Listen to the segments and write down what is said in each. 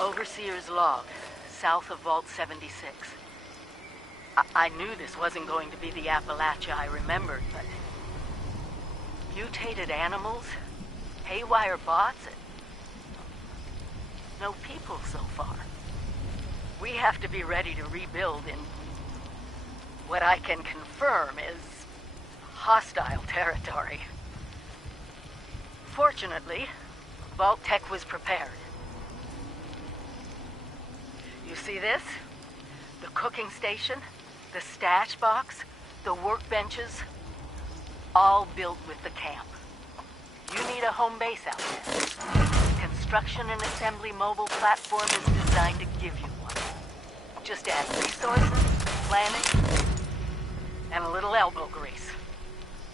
Overseer's log, south of Vault 76. I knew this wasn't going to be the Appalachia I remembered, but... mutated animals, haywire bots, and... no people so far. We have to be ready to rebuild in... what I can confirm is... hostile territory. Fortunately, Vault Tech was prepared. You see this? The cooking station, the stash box, the workbenches, all built with the camp. You need a home base out there. The construction and assembly mobile platform is designed to give you one. Just add resources, planning, and a little elbow grease.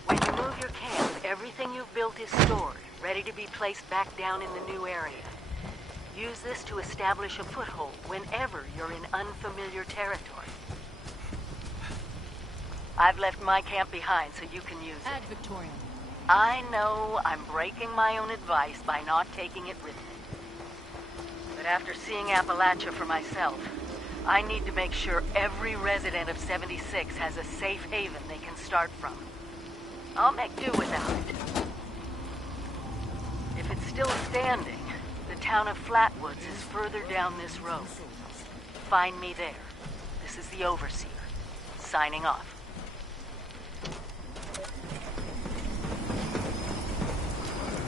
When you move your camp, everything you've built is stored, ready to be placed back down in the new area. Use this to establish a foothold whenever you're in unfamiliar territory. I've left my camp behind so you can use Add it. Victorian. I know I'm breaking my own advice by not taking it with me. But after seeing Appalachia for myself, I need to make sure every resident of 76 has a safe haven they can start from. I'll make do without it. If it's still standing, the town of Flatwoods is further down this road. Find me there. This is the Overseer, signing off.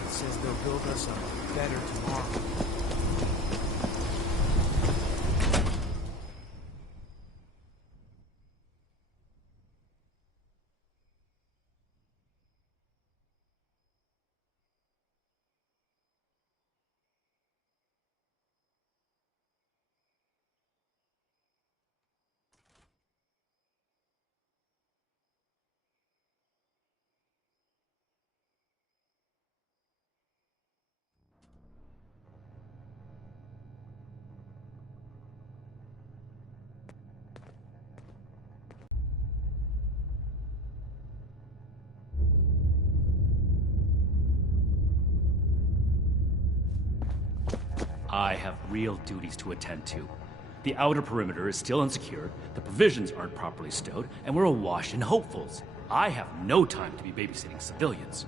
It says they'll build us a better tomorrow. I have real duties to attend to. The outer perimeter is still insecure, the provisions aren't properly stowed, and we're awash in hopefuls. I have no time to be babysitting civilians.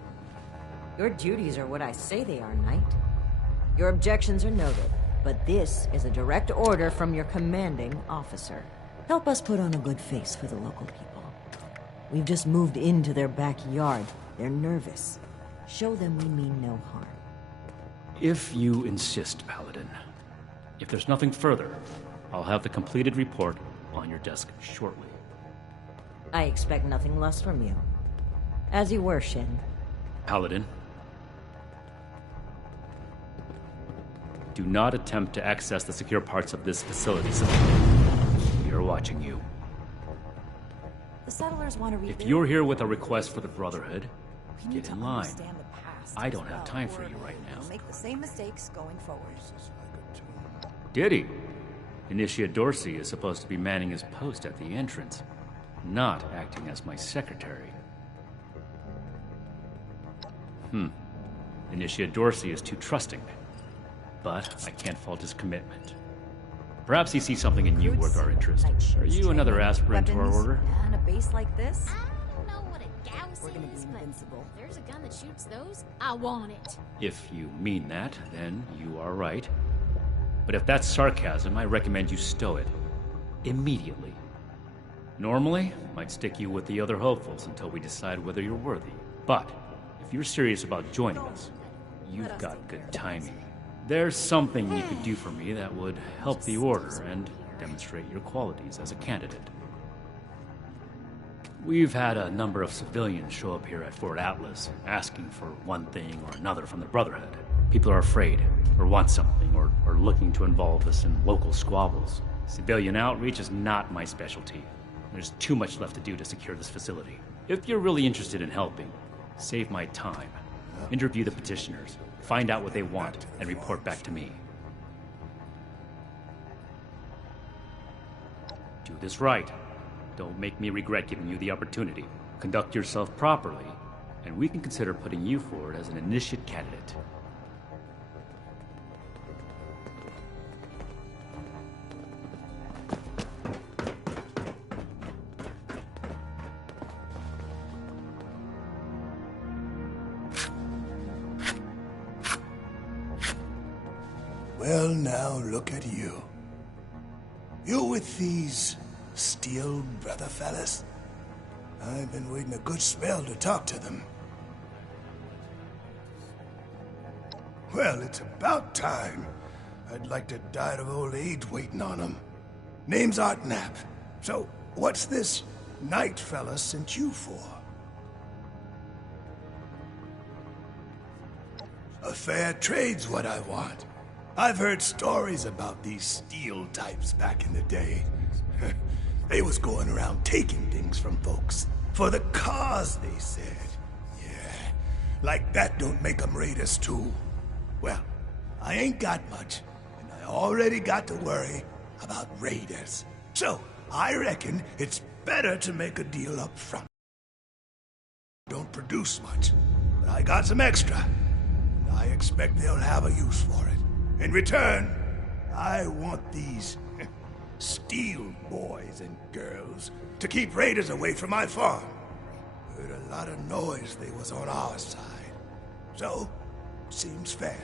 Your duties are what I say they are, Knight. Your objections are noted, but this is a direct order from your commanding officer. Help us put on a good face for the local people. We've just moved into their backyard. They're nervous. Show them we mean no harm. If you insist, Paladin. If there's nothing further, I'll have the completed report on your desk shortly. I expect nothing less from you. As you were, Shin. Paladin. Do not attempt to access the secure parts of this facility, civilian. We are watching you. The settlers want to rebuild. If you're here with a request for the Brotherhood, We need get to in line. understand the past I as don't have well, time or for you right now. We'll make the same mistakes going forward. Did he? Initiate Dorsey is supposed to be manning his post at the entrance, not acting as my secretary. Initiate Dorsey is too trusting, but I can't fault his commitment. Perhaps he sees something in you worth our interest. Are you another aspirant to our order? And a base like this? I don't know what a Gauss We're gonna be is, but invincible. if there's a gun that shoots those, I want it. If you mean that, then you are right. But if that's sarcasm, I recommend you stow it. Immediately. Normally, I'd stick you with the other hopefuls until we decide whether you're worthy. But, if you're serious about joining us, you've got good timing. There's something you could do for me that would help the Order and demonstrate your qualities as a candidate. We've had a number of civilians show up here at Fort Atlas, asking for one thing or another from the Brotherhood. People are afraid, or want something, or looking to involve us in local squabbles. Civilian outreach is not my specialty. There's too much left to do to secure this facility. If you're really interested in helping, save my time. Interview the petitioners, find out what they want, and report back to me. Do this right. Don't make me regret giving you the opportunity. Conduct yourself properly, and we can consider putting you forward as an initiate candidate. Well, now look at you. You with these Steel brother fellas? I've been waiting a good spell to talk to them. Well, it's about time. I'd like to die of old age waiting on them. Name's Art Knapp. So, what's this Knight fella sent you for? A fair trade's what I want. I've heard stories about these Steel types back in the day. They was going around taking things from folks. For the cause, they said. Yeah, like that don't make them raiders too. Well, I ain't got much, and I already got to worry about raiders. So, I reckon it's better to make a deal up front. Don't produce much, but I got some extra, and I expect they'll have a use for it. In return, I want these Steel boys and girls to keep raiders away from my farm. Heard a lot of noise they was on our side. So, seems fair.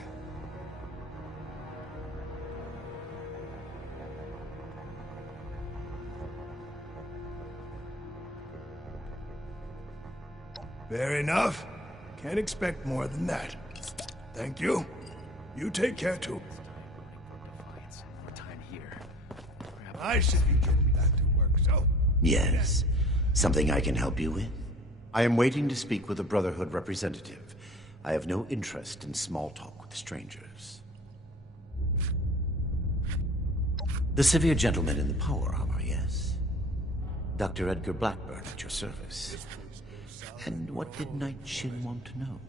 Fair enough. Can't expect more than that. Thank you. You take care too. I should be getting back to work, so... Yes. Something I can help you with? I am waiting to speak with a Brotherhood representative. I have no interest in small talk with strangers. The severe gentleman in the power armor, yes? Dr. Edgar Blackburn at your service. And what did Knight Shin want to know?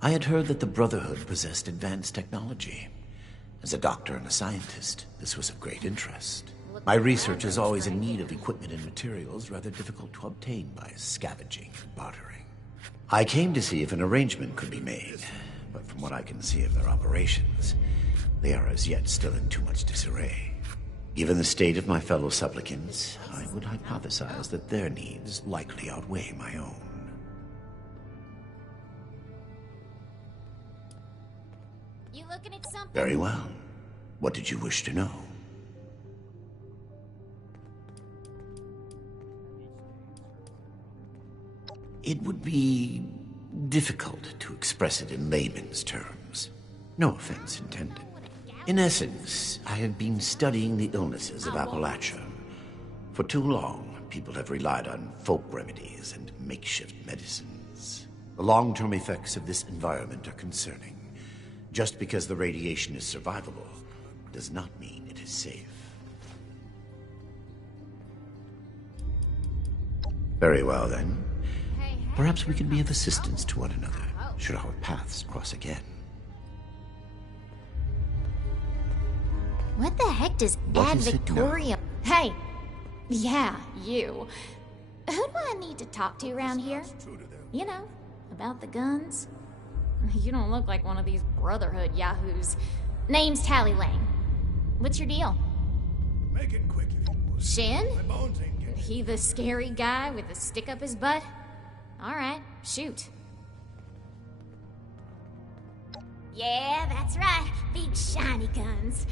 I had heard that the Brotherhood possessed advanced technology. As a doctor and a scientist, this was of great interest. My research is always in need of equipment and materials rather difficult to obtain by scavenging and bartering. I came to see if an arrangement could be made, but from what I can see of their operations, they are as yet still in too much disarray. Given the state of my fellow supplicants, I would hypothesize that their needs likely outweigh my own. You looking at something? Very well. What did you wish to know? It would be difficult to express it in layman's terms. No offense intended. In essence, I have been studying the illnesses of Appalachia. For too long, people have relied on folk remedies and makeshift medicines. The long-term effects of this environment are concerning. Just because the radiation is survivable does not mean it is safe. Very well, then. Perhaps we can be of assistance to one another, should our paths cross again. What the heck does What Ad is it now? Victoria... Hey! Yeah, you. Who do I need to talk to around here? You know, about the guns? You don't look like one of these Brotherhood yahoos. Name's Tally Lane. What's your deal? Make it quick if you would. Shin? My bones ain't getting... He the scary guy with the stick up his butt? Alright, shoot. Yeah, that's right. Big shiny guns.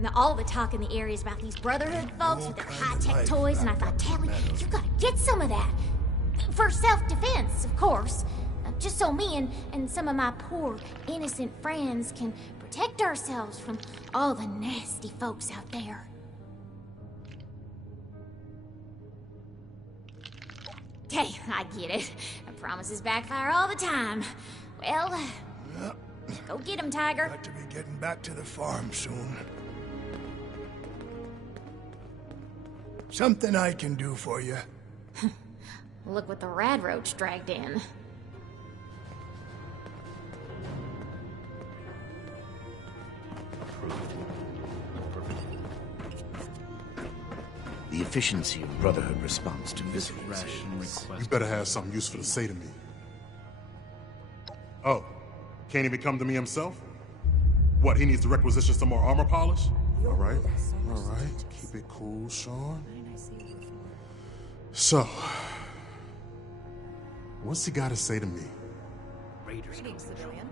Now, all the talk in the area is about these Brotherhood folks with their high-tech toys, and I thought, Tally, you gotta get some of that. For self-defense, of course. Just so me and some of my poor, innocent friends can protect ourselves from all the nasty folks out there. Hey, I get it. Promises backfire all the time. Well, go get him, Tiger. Got to be getting back to the farm soon. Something I can do for you. Look what the rad roach dragged in. The efficiency of Brotherhood response to visitors is... You better have something useful to say to me. Oh, can't even come to me himself? What, he needs to requisition some more armor polish? All right. Keep it cool, Sean. So, what's he got to say to me? Raiders civilian.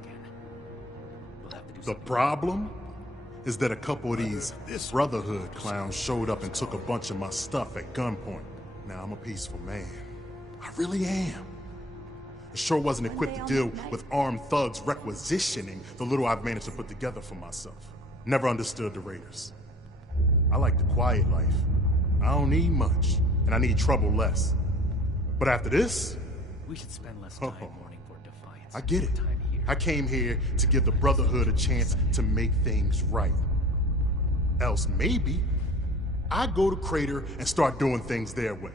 The problem is that a couple of these Brotherhood clowns showed up and took a bunch of my stuff at gunpoint. Now, I'm a peaceful man. I really am. I sure wasn't equipped to deal with armed thugs requisitioning the little I've managed to put together for myself. Never understood the Raiders. I like the quiet life. I don't need much, and I need trouble less. But after this... We should spend less time mourning for Defiance. I get it. I came here to give the Brotherhood a chance to make things right. Else maybe I go to Crater and start doing things their way.